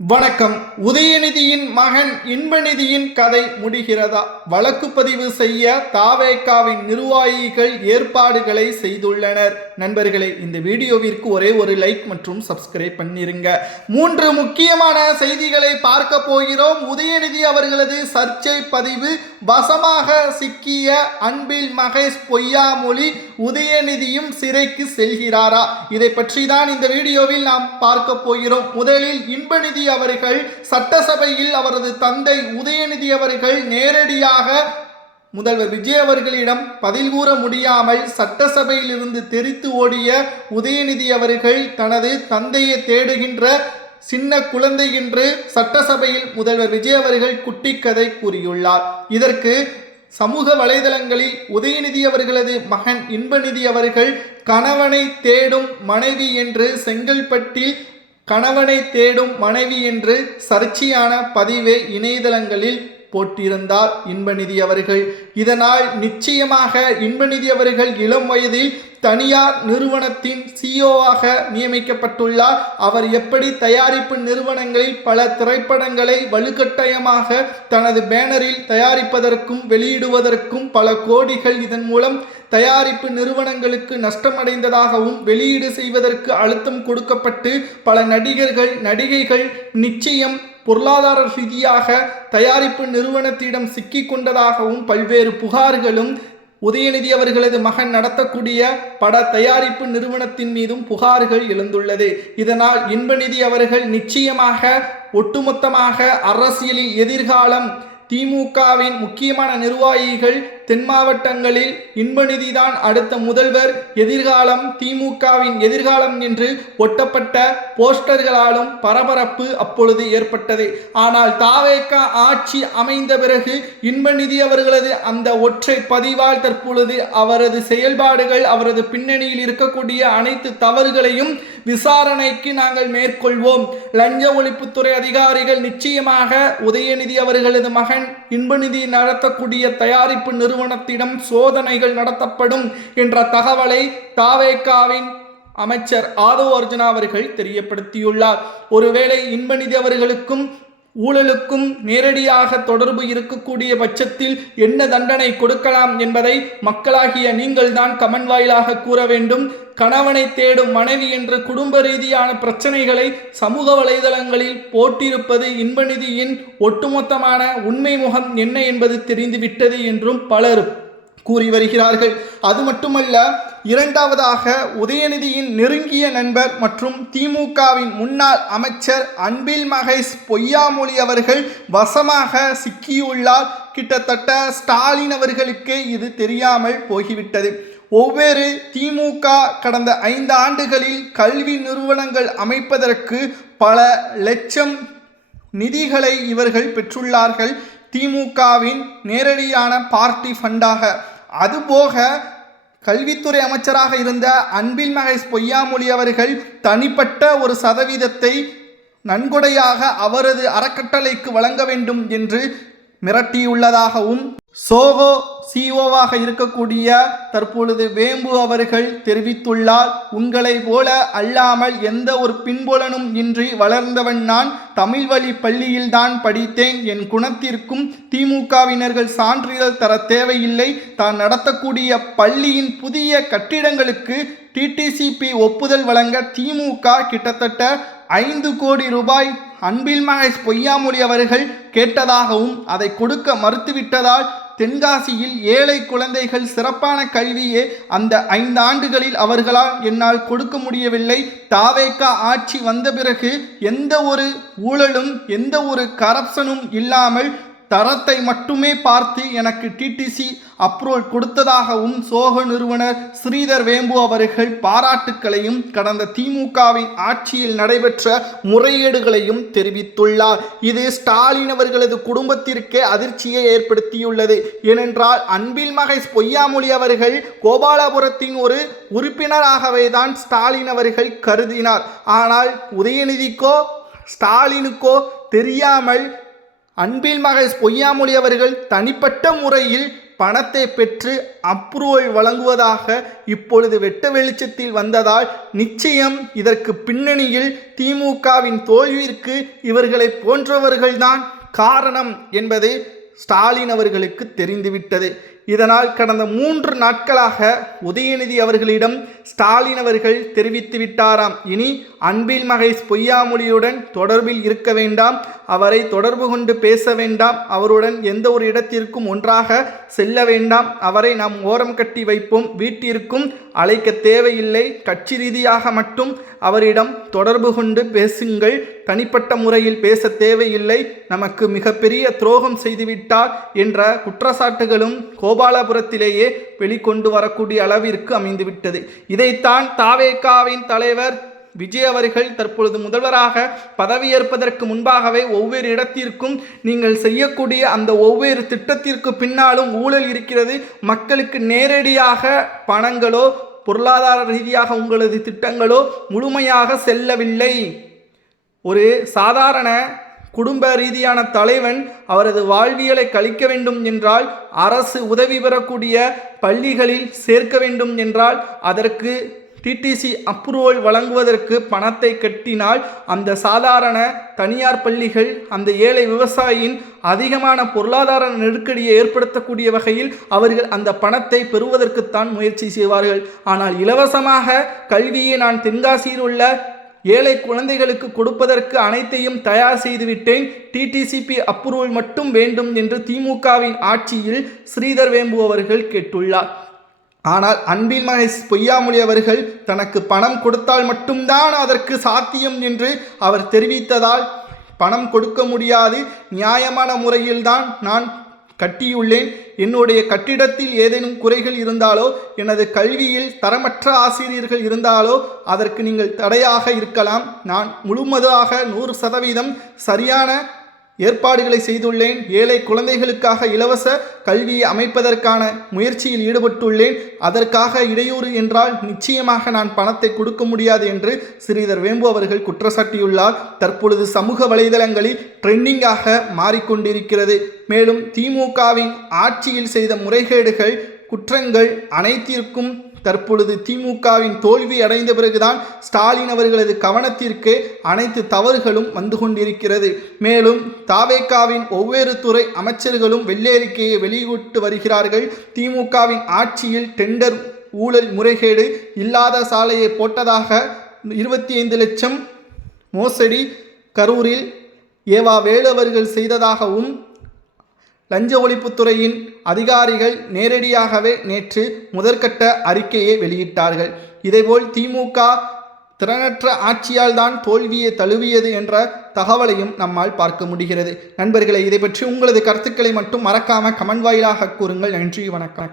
வணக்கம். உதயநிதியின் மகன் இன்பநிதியின் கதை முடிகிறதா? வழக்கு பதிவு செய்ய தாவேகாவின் நிர்வாகிகள் ஏற்பாடுகளை செய்துள்ளனர். நண்பர்களே, இந்த வீடியோவிற்கு ஒரே ஒரு லைக் மற்றும் சப்ஸ்கிரைப் பண்ணிருங்க. 3 முக்கியமான செய்திகளை பார்க்க போகிறோம். உதயநிதி அவர்களது சர்ச்சை பதிவு, வசமாக சிக்கிய அன்பில் மகேஷ் பொய்யாமொழி, உதயநிதியும் சிறைக்கு செல்கிறாரா? இதை பற்றி தான் இந்த வீடியோவில் நாம் பார்க்க போகிறோம். முதலில் இன்பநிதி அவர்கள் சட்டசபையில் அவரது தந்தை உதயநிதி அவர்கள் நேரடியாக முதல்வர் விஜய் அவர்களிடம் பதில் கூற முடியாமல் சட்டசபையில் இருந்து தெரித்து ஓடிய உதயநிதி அவர்கள் தனது தந்தையை தேடுகின்ற சின்ன குழந்தை என்று சட்டசபையில் முதல்வர் விஜய் அவர்கள் குட்டி கதை கூறியுள்ளார். இதற்கு சமூக வலைதளங்களில் உதயநிதி அவர்களது மகன் இன்பநிதி அவர்கள் கணவனை தேடும் மனைவி என்று செங்கல்பட்டில் கணவனை தேடும் மனைவி என்று சர்ச்சையான பதிவை இணையதளங்களில் போட்டிருந்தார் இன்பநிதி அவர்கள். இதனால் நிச்சயமாக இன்பநிதி அவர்கள் இளம் வயதில் தனியார் நிறுவனத்தின் சிஇஓவாக நியமிக்கப்பட்டுள்ளார். அவர் எப்படி தயாரிப்பு நிறுவனங்களில் பல திரைப்படங்களை வலுக்கட்டாயமாக தனது பேனரில் தயாரிப்பதற்கும் வெளியிடுவதற்கும் பல கோடிகள் இதன் மூலம் தயாரிப்பு நிறுவனங்களுக்கு நஷ்டமடைந்ததாகவும் வெளியீடு செய்வதற்கு அழுத்தம் கொடுக்கப்பட்டு பல நடிகர்கள் நடிகைகள் நிச்சயம் பொருளாதார ரீதியாக தயாரிப்பு நிறுவனத்திடம் சிக்கிக் கொண்டதாகவும் பல்வேறு புகார்களும் உதயநிதி அவர்களது மகன் நடத்தக்கூடிய பட தயாரிப்பு நிறுவனத்தின் மீதும் புகார்கள் எழுந்துள்ளது. இதனால் இன்பநிதி அவர்கள் நிச்சயமாக ஒட்டுமொத்தமாக அரசியலில் எதிர்காலம் திமுகவின் முக்கியமான நிர்வாகிகள் தென் மாவட்டங்களில் இன்பநிதி தான் அடுத்த முதல்வர், எதிர்காலம் திமுகவின் எதிர்காலம் என்று ஒட்டப்பட்ட போஸ்டர்களாலும் பரபரப்பு அப்பொழுது ஏற்பட்டது. ஆனால் தாவேகா ஆட்சி அமைந்த பிறகு இன்பநிதி அவர்களது அந்த ஒற்றை பதிவால் தற்பொழுது அவரது செயல்பாடுகள், அவரது பின்னணியில் இருக்கக்கூடிய அனைத்து தவறுகளையும் விசாரணைக்கு நாங்கள் மேற்கொள்வோம். லஞ்ச ஒழிப்புத்துறை அதிகாரிகள் நிச்சயமாக உதயநிதி அவர்களது மகன் இன்பநிதி நடத்தக்கூடிய தயாரிப்பு நிறுவனத்திடம் சோதனைகள் நடத்தப்படும் என்ற தகவலை தாவேகாவின் அமைச்சர் ஆதவ் அர்ஜுனா அவர்கள் தெரியப்படுத்தியுள்ளார். ஒருவேளை இன்பநிதி அவர்களுக்கும் ஊழலுக்கும் நேரடியாக தொடர்பு இருக்கக்கூடிய பட்சத்தில் என்ன தண்டனை கொடுக்கலாம் என்பதை மக்களாகிய நீங்கள் தான் கமெண்ட் வாயிலாக கூற வேண்டும். கணவனை தேடும் மனைவி என்ற குடும்ப ரீதியான பிரச்சனைகளை சமூக வலைதளங்களில் போட்டிருப்பது இன்பநிதியின் ஒட்டுமொத்தமான உண்மை முகம் என்ன என்பது தெரிந்துவிட்டது என்றும் பலர் கூறி வருகிறார்கள். அது மட்டுமல்ல, இரண்டாவதாக உதயநிதியின் நெருங்கிய நண்பர் மற்றும் திமுகவின் முன்னாள் அமைச்சர் அன்பில் மகேஷ் பொய்யாமொழி அவர்கள் வசமாக சிக்கியுள்ளார். கிட்டத்தட்ட ஸ்டாலின் அவர்களுக்கே இது தெரியாமல் போய்விட்டது. ஒவ்வொரு திமுக கடந்த 5 ஆண்டுகளில் கல்வி நிறுவனங்கள் அமைப்பதற்கு பல லட்சம் நிதிகளை இவர்கள் பெற்றுள்ளார்கள், திமுகவின் நேரடியான பார்ட்டி ஃபண்டாக. அதுபோக கல்வித்துறை அமைச்சராக இருந்த அன்பில் மகேஷ் பொய்யாமொழி அவர்கள் தனிப்பட்ட ஒரு சதவீதத்தை நன்கொடையாக அவரது அறக்கட்டளைக்கு வழங்க வேண்டும் என்று மிரட்டியுள்ளதாகவும் சோகோ சிஓவாக இருக்கக்கூடிய தற்பொழுது வேம்பு அவர்கள் தெரிவித்துள்ளார். உங்களை போல அல்லாமல் எந்த ஒரு பின்புலனும் இன்றி வளர்ந்தவன் நான். தமிழ் வழி பள்ளியில்தான் படித்தேன். என் குணத்திற்கும் திமுகவினர்கள் சான்றிதழ் தர தேவையில்லை. தான் நடத்தக்கூடிய பள்ளியின் புதிய கட்டிடங்களுக்கு டிடிசிபி ஒப்புதல் வழங்க திமுக கிட்டத்தட்ட 5 கோடி ரூபாய் அன்பில் மகேஷ் பொய்யாமொழி அவர்கள் கேட்டதாகவும் அதை கொடுக்க மறுத்துவிட்டதால் தென்காசியில் ஏழை குழந்தைகள் சிறப்பான கல்வியே அந்த 5 ஆண்டுகளில் அவர்களால் என்னால் கொடுக்க முடியவில்லை. தாவேகா ஆட்சி வந்த பிறகு எந்த ஒரு ஊழலும் எந்த ஒரு கரப்ஷனும் இல்லாமல் தரத்தை மட்டுமே பார்த்து எனக்கு டிடிசி அப்ரூவல் கொடுத்ததாகவும் சோக நிறுவனர் ஸ்ரீதர் வேம்பு அவர்கள் பாராட்டுக்களையும் கடந்த திமுகவின் ஆட்சியில் நடைபெற்ற முறைகேடுகளையும் தெரிவித்துள்ளார். இது ஸ்டாலின் அவர்களது குடும்பத்திற்கே அதிர்ச்சியை ஏற்படுத்தியுள்ளது. ஏனென்றால் அன்பில் மகேஷ் பொய்யாமொழி அவர்கள் கோபாலபுரத்தின் ஒரு உறுப்பினராகவே தான் ஸ்டாலின் அவர்கள் கருதினார். ஆனால் உதயநிதிக்கோ ஸ்டாலினுக்கோ தெரியாமல் அன்பில் மகேஷ் பொய்யாமொழி அவர்கள் தனிப்பட்ட முறையில் பணத்தை பெற்று அப்ரூவல் வழங்குவதாக இப்பொழுது வெட்ட வெளிச்சத்தில் வந்ததால் நிச்சயம் இதற்கு பின்னணியில் திமுகவின் தோல்விற்கு இவர்களை போன்றவர்கள்தான் காரணம் என்பது ஸ்டாலின் அவர்களுக்கு தெரிந்துவிட்டது. இதனால் கடந்த 3 நாட்களாக உதயநிதி அவர்களிடம் ஸ்டாலின் அவர்கள் தெரிவித்து விட்டாராம், இனி அன்பில் மகேஷ் பொய்யாமொழியுடன் தொடர்பில் இருக்க வேண்டாம், அவரை தொடர்பு கொண்டு பேச வேண்டாம், அவருடன் எந்த ஒரு இடத்திற்கும் ஒன்றாக செல்ல வேண்டாம், அவரை நாம் ஓரம் கட்டி வைப்போம், வீட்டிற்கும் அழைக்க தேவையில்லை, கட்சி ரீதியாக மட்டும் அவரிடம் தொடர்பு கொண்டு பேசுங்கள், தனிப்பட்ட முறையில் பேச தேவையில்லை, நமக்கு மிகப்பெரிய துரோகம் செய்துவிட்டார் என்ற குற்றச்சாட்டுகளும் கோபாலபுரத்திலேயே வெளிக்கொண்டு வரக்கூடிய அளவிற்கு அமைந்துவிட்டது. இதைத்தான் தாவேகாவின் தலைவர் விஜய் அவர்கள் தற்பொழுது முதல்வராக பதவியேற்பதற்கு முன்பாகவே ஒவ்வொரு இடத்திற்கும் நீங்கள் செய்யக்கூடிய அந்த ஒவ்வொரு திட்டத்திற்கு பின்னாலும் ஊழல் இருக்கிறது, மக்களுக்கு நேரடியாக பணங்களோ பொருளாதார ரீதியாக உங்களது திட்டங்களோ முழுமையாக செல்லவில்லை, ஒரு சாதாரண குடும்ப ரீதியான தலைவன் அவரது வாழ்வியலை கழிக்க வேண்டும் என்றால், அரசு உதவி பெறக்கூடிய பள்ளிகளில் சேர்க்க வேண்டும் என்றால், அதற்கு டிடிசி அப்ரூவல் வழங்குவதற்கு பணத்தை கட்டினால் அந்த சாதாரண தனியார் பள்ளிகள் அந்த ஏழை விவசாயியின் அதிகமான பொருளாதார நெருக்கடியை ஏற்படுத்தக்கூடிய வகையில் அவர்கள் அந்த பணத்தை பெறுவதற்குத்தான் முயற்சி செய்வார்கள். ஆனால் இலவசமாக கல்வியை நான் தென்காசியில் உள்ள ஏழை குழந்தைகளுக்கு கொடுப்பதற்கு அனைத்தையும் தயார் செய்துவிட்டேன், டிடிசிபி அப்ரூவல் மட்டும் வேண்டும் என்று திமுகவின் ஆட்சியில் ஸ்ரீதர் வேம்பு அவர்கள் கேட்டுள்ளார். ஆனால் அன்பில் மகேஷ் பொய்யாமொழி அவர்கள் தனக்கு பணம் கொடுத்தால் மட்டும்தான் அதற்கு சாத்தியம் என்று அவர் தெரிவித்ததால் பணம் கொடுக்க முடியாது, நியாயமான முறையில்தான் நான் கட்டியுள்ளேன், என்னுடைய கட்டிடத்தில் ஏதேனும் குறைகள் இருந்தாலோ எனது கல்வியில் தரமற்ற ஆசிரியர்கள் இருந்தாலோ அதற்கு நீங்கள் தடையாக இருக்கலாம், நான் முழுவதாக 100% சரியான ஏற்பாடுகளை செய்துள்ளேன், ஏழை குழந்தைகளுக்காக இலவச கல்வியை அமைப்பதற்கான முயற்சியில் ஈடுபட்டுள்ளேன், அதற்காக இடையூறு என்றால் நிச்சயமாக நான் பணத்தை கொடுக்க முடியாது என்று ஸ்ரீதர் வேம்பு அவர்கள் குற்றச்சாட்டியுள்ளார். தற்பொழுது சமூக வலைதளங்களில் ட்ரெண்டிங்காக மாறிக்கொண்டிருக்கிறது. மேலும் திமுகவின் ஆட்சியில் செய்த முறைகேடுகள் குற்றங்கள் அனைத்திற்கும் தற்பொழுது திமுகவின் தோல்வி அடைந்த பிறகுதான் ஸ்டாலின் அவர்களது கவனத்திற்கு அனைத்து தவறுகளும் வந்து கொண்டிருக்கிறது. மேலும் தாவேகாவின் ஒவ்வொரு துறை அமைச்சர்களும் வெள்ளை வெளியிட்டு வருகிறார்கள். திமுகவின் ஆட்சியில் டெண்டர் ஊழல் முறைகேடு, இல்லாத சாலையை போட்டதாக 25 லட்சம் மோசடி கரூரில் ஏவா வேலு அவர்கள் செய்ததாகவும் லஞ்ச ஒழிப்புத்துறையின் அதிகாரிகள் நேரடியாகவே நேற்று முதற்கட்ட அறிக்கையை வெளியிட்டார்கள். இதேபோல் திமுக திறனற்ற ஆட்சியால் தான் தோல்வியை தழுவியது என்ற தகவலையும் நம்மால் பார்க்க முடிகிறது. நண்பர்களே, இதை பற்றி உங்களது கருத்துக்களை மட்டும் மறக்காம கமெண்ட் வாயிலாக கூறுங்கள். நன்றி, வணக்கம்.